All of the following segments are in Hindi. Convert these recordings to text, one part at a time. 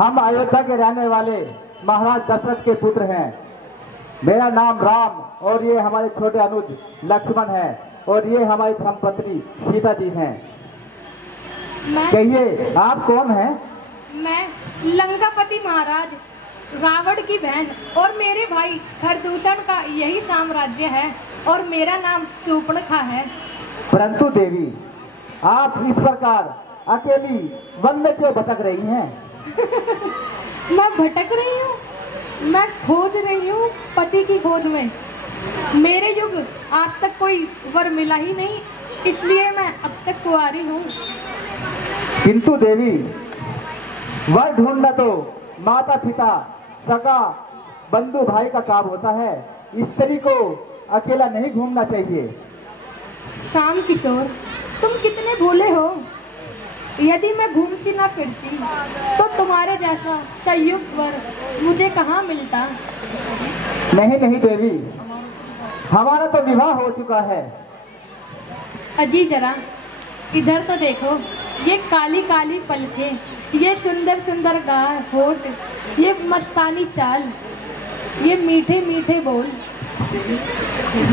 हम अयोध्या के रहने वाले महाराज दशरथ के पुत्र हैं। मेरा नाम राम और ये हमारे छोटे अनुज लक्ष्मण है और ये हमारी धर्मपत्नी सीता जी हैं। कहिए आप कौन हैं? मैं लंकापति महाराज रावण की बहन और मेरे भाई हरदूषण का यही साम्राज्य है और मेरा नाम शूर्पणखा है। परंतु देवी, आप इस प्रकार अकेली वन में क्यों भटक रही हैं? मैं भटक रही हूँ, मैं खोज रही हूँ पति की खोज में। मेरे युग आज तक कोई वर मिला ही नहीं, इसलिए मैं अब तक कुंवारी हूँ। किंतु देवी, वर ढूंढना तो माता पिता सगा बंधु भाई का काम होता है। स्त्री को अकेला नहीं घूमना चाहिए। शाम किशोर, तुम कितने भोले हो। यदि मैं घूमती ना फिरती तो तुम्हारे जैसा संयुक्त वर मुझे कहाँ मिलता। नहीं नहीं देवी, हमारा तो विवाह हो चुका है। अजी जरा इधर तो देखो, ये काली काली पलकें, ये सुंदर सुंदर गाल होठ, ये मस्तानी चाल, ये मीठे मीठे बोल।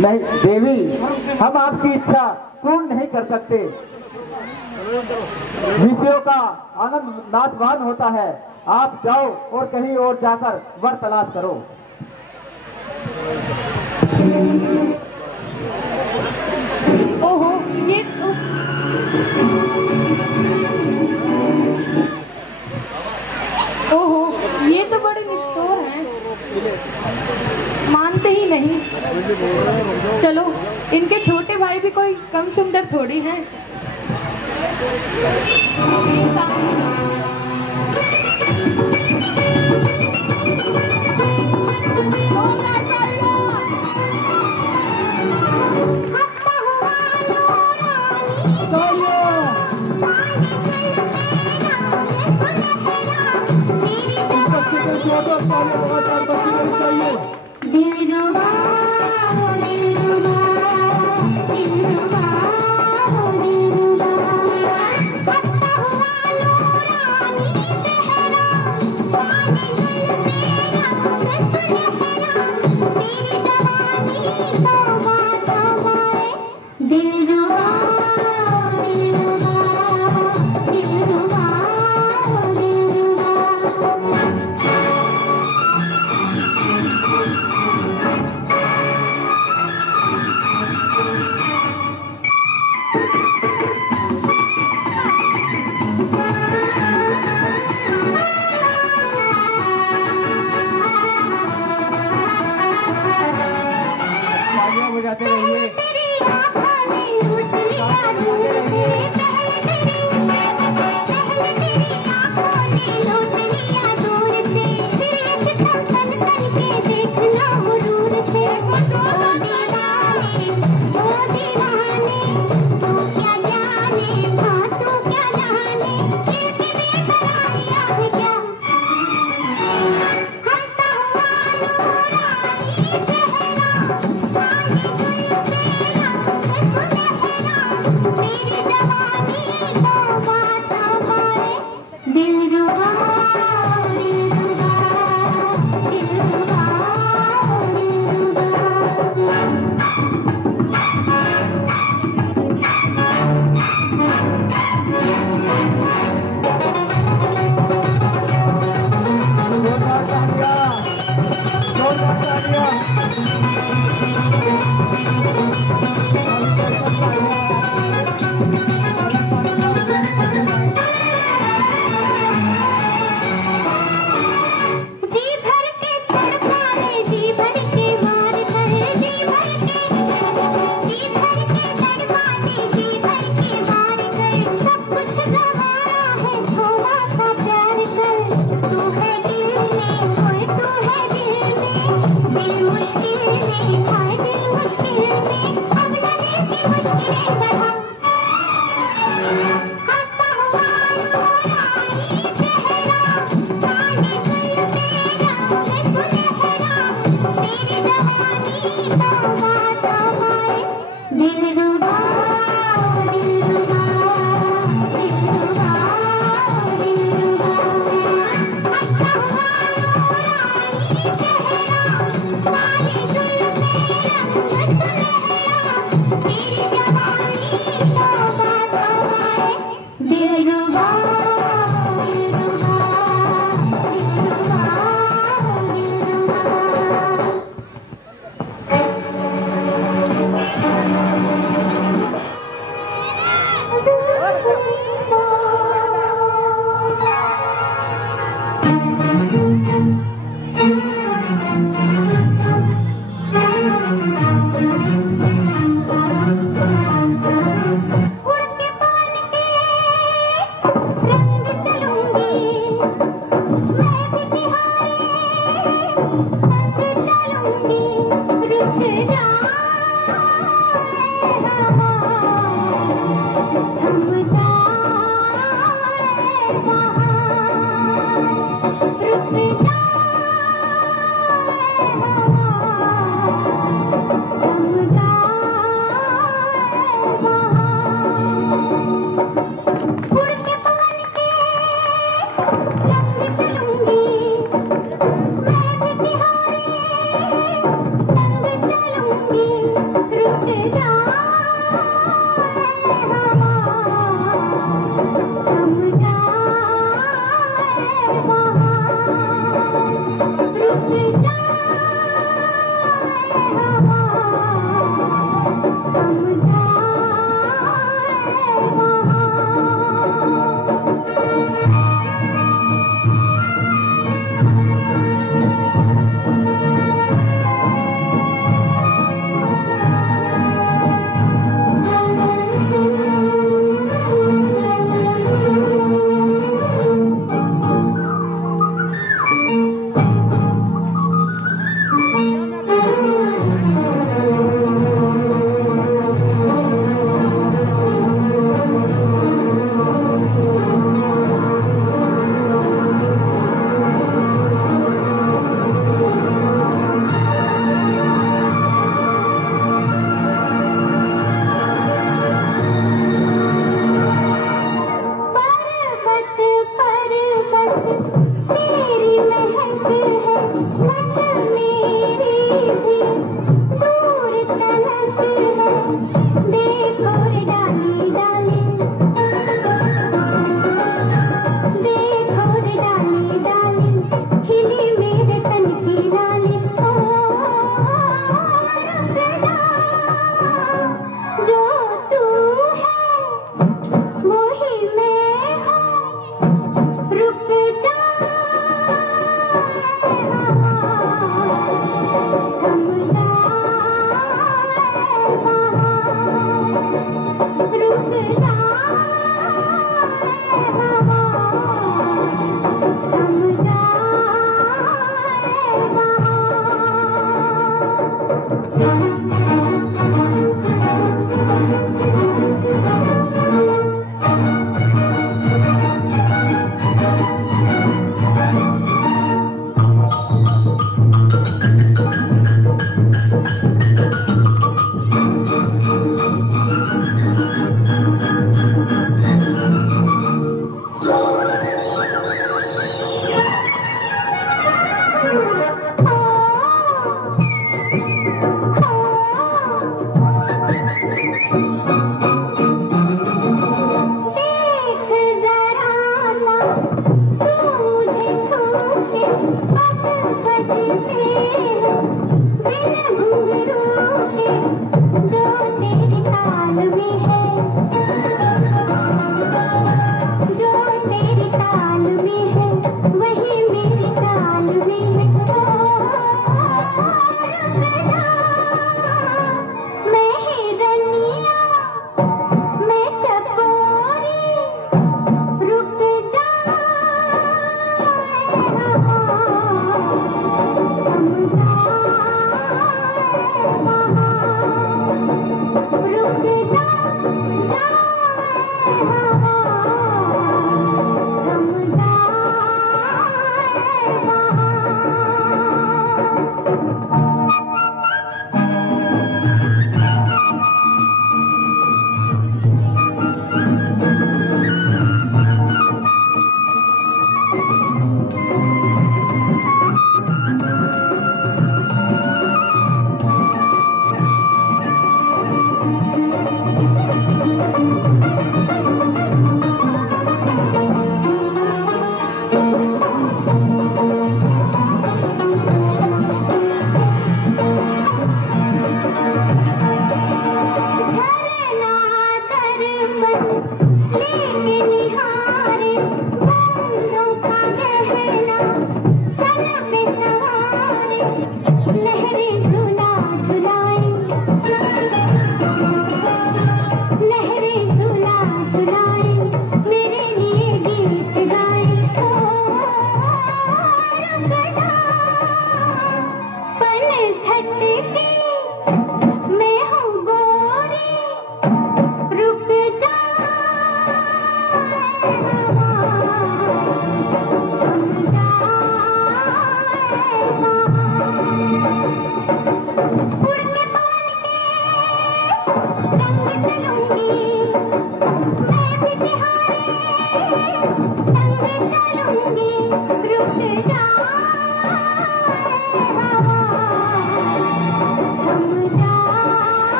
नहीं देवी, हम आपकी इच्छा पूर्ण नहीं कर सकते। विषयों का आनंद नाशवान होता है। आप जाओ और कहीं और जाकर वर तलाश करो। ओहो, ये तो बड़े निष्ठुर हैं, मानते ही नहीं। चलो, इनके छोटे भाई भी कोई कम सुंदर थोड़ी हैं। बजाते रहिए। मेरी जवानी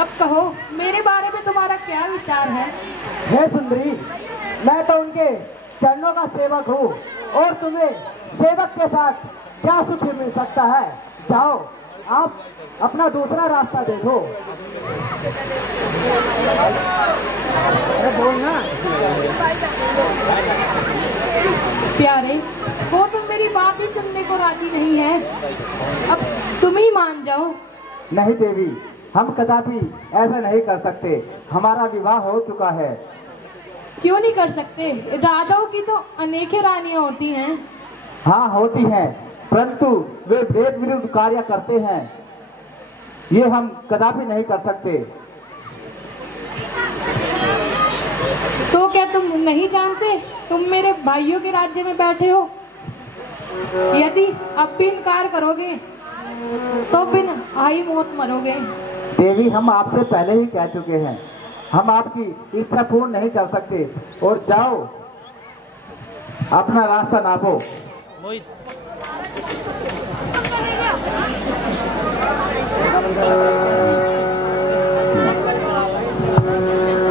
अब कहो मेरे बारे में तुम्हारा क्या विचार है? हे सुंदरी, मैं तो उनके चरणों का सेवक हूँ और तुम्हें सेवक के साथ क्या सुख मिल सकता है? जाओ, आप अपना दूसरा रास्ता देखो। अरे बोलना। प्यारे, वो तुम मेरी बात ही सुनने को राजी नहीं है, अब तुम ही मान जाओ। नहीं देवी, हम कदापि ऐसा नहीं कर सकते, हमारा विवाह हो चुका है। क्यों नहीं कर सकते? राजाओं की तो अनेक रानियां होती हैं। हाँ होती हैं, परंतु वे भेद विरुद्ध कार्य करते हैं, ये हम कदापि नहीं कर सकते। तो क्या तुम नहीं जानते? तुम मेरे भाइयों के राज्य में बैठे हो, यदि अब भी इनकार करोगे तो बिन आई मौत मरोगे। देवी, हम आपसे पहले ही कह चुके हैं, हम आपकी इच्छा पूर्ण नहीं कर सकते। और जाओ, अपना रास्ता नापो।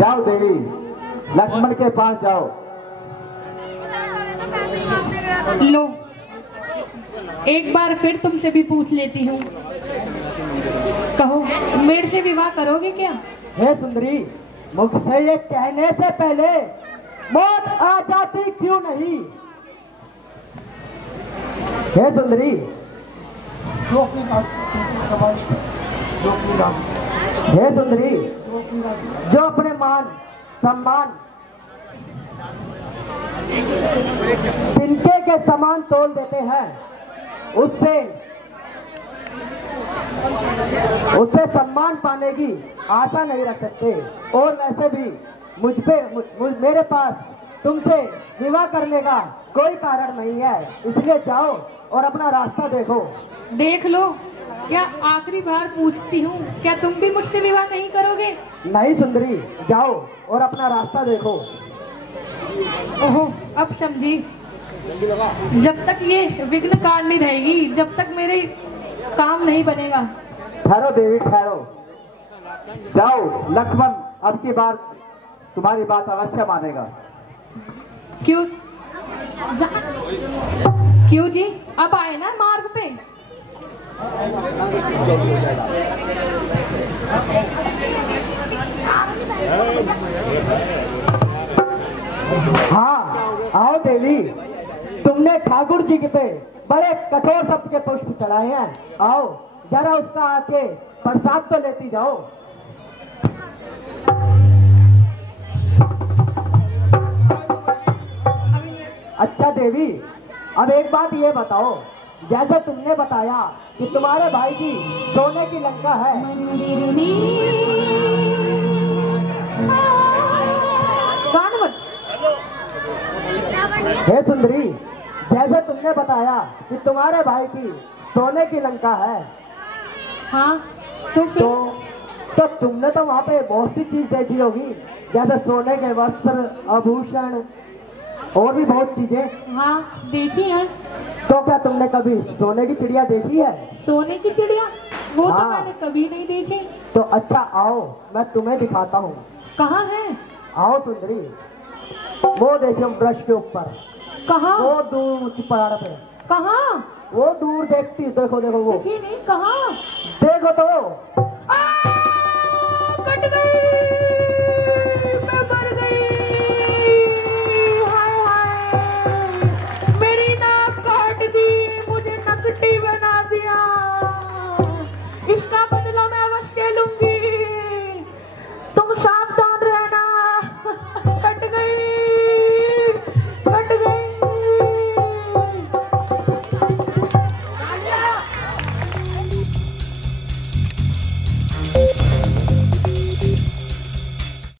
जाओ देवी, लक्ष्मण के पास जाओ। लो, एक बार फिर तुमसे भी पूछ लेती हूँ, कहो मेरे से विवाह करोगे क्या? हे सुंदरी, मुझसे ये कहने से पहले मौत आ जाती क्यों नहीं? हे सुंदरी, हे सुंदरी, जो अपने मान सम्मान तिनके के समान तोल देते हैं, उससे सम्मान पाने की आशा नहीं रख सकते। और वैसे भी मेरे पास तुमसे विवाह करने का कोई कारण नहीं है, इसलिए जाओ और अपना रास्ता देखो। देख लो, क्या आखिरी बार पूछती हूँ, क्या तुम भी मुझसे विवाह नहीं करोगे? नहीं सुंदरी, जाओ और अपना रास्ता देखो। ओहो, अब समझी। जब तक ये विघ्न काटनी रहेगी, जब तक मेरे काम नहीं बनेगा। ठहरो देवी, ठहरो। जाओ, लक्ष्मण अब की बार तुम्हारी बात अवश्य मानेगा। क्यों क्यों जी? अब आए ना मार्ग पे। हाँ, आओ देवी। तुमने ठाकुर जी के पे बड़े कठोर शब्द के पुष्प चढ़ाए हैं। आओ जरा उसका आके प्रसाद तो लेती जाओ। अच्छा देवी, अब एक बात ये बताओ, जैसे तुमने बताया कि तुम्हारे भाई की सोने की लंका है, हे सुंदरी, जैसे तुमने बताया कि तुम्हारे भाई की सोने की लंका है, हाँ, तो फिर तो तुमने तो वहाँ पे बहुत सी चीज देखी होगी, जैसे सोने के वस्त्र, आभूषण और भी बहुत चीजें। हाँ, देखी है। तो क्या तुमने कभी सोने की चिड़िया देखी है? सोने की चिड़िया? वो तो हाँ। मैंने कभी नहीं देखी। तो अच्छा आओ, मैं तुम्हें दिखाता हूँ। कहाँ है? आओ सुंदरी, वो देखिए वृक्ष के ऊपर। कहाँ? वो दूर ऊंची पहाड़ पे। कहाँ? वो दूर देखती, देखो देखो वो। नहीं, कहाँ? देखो तो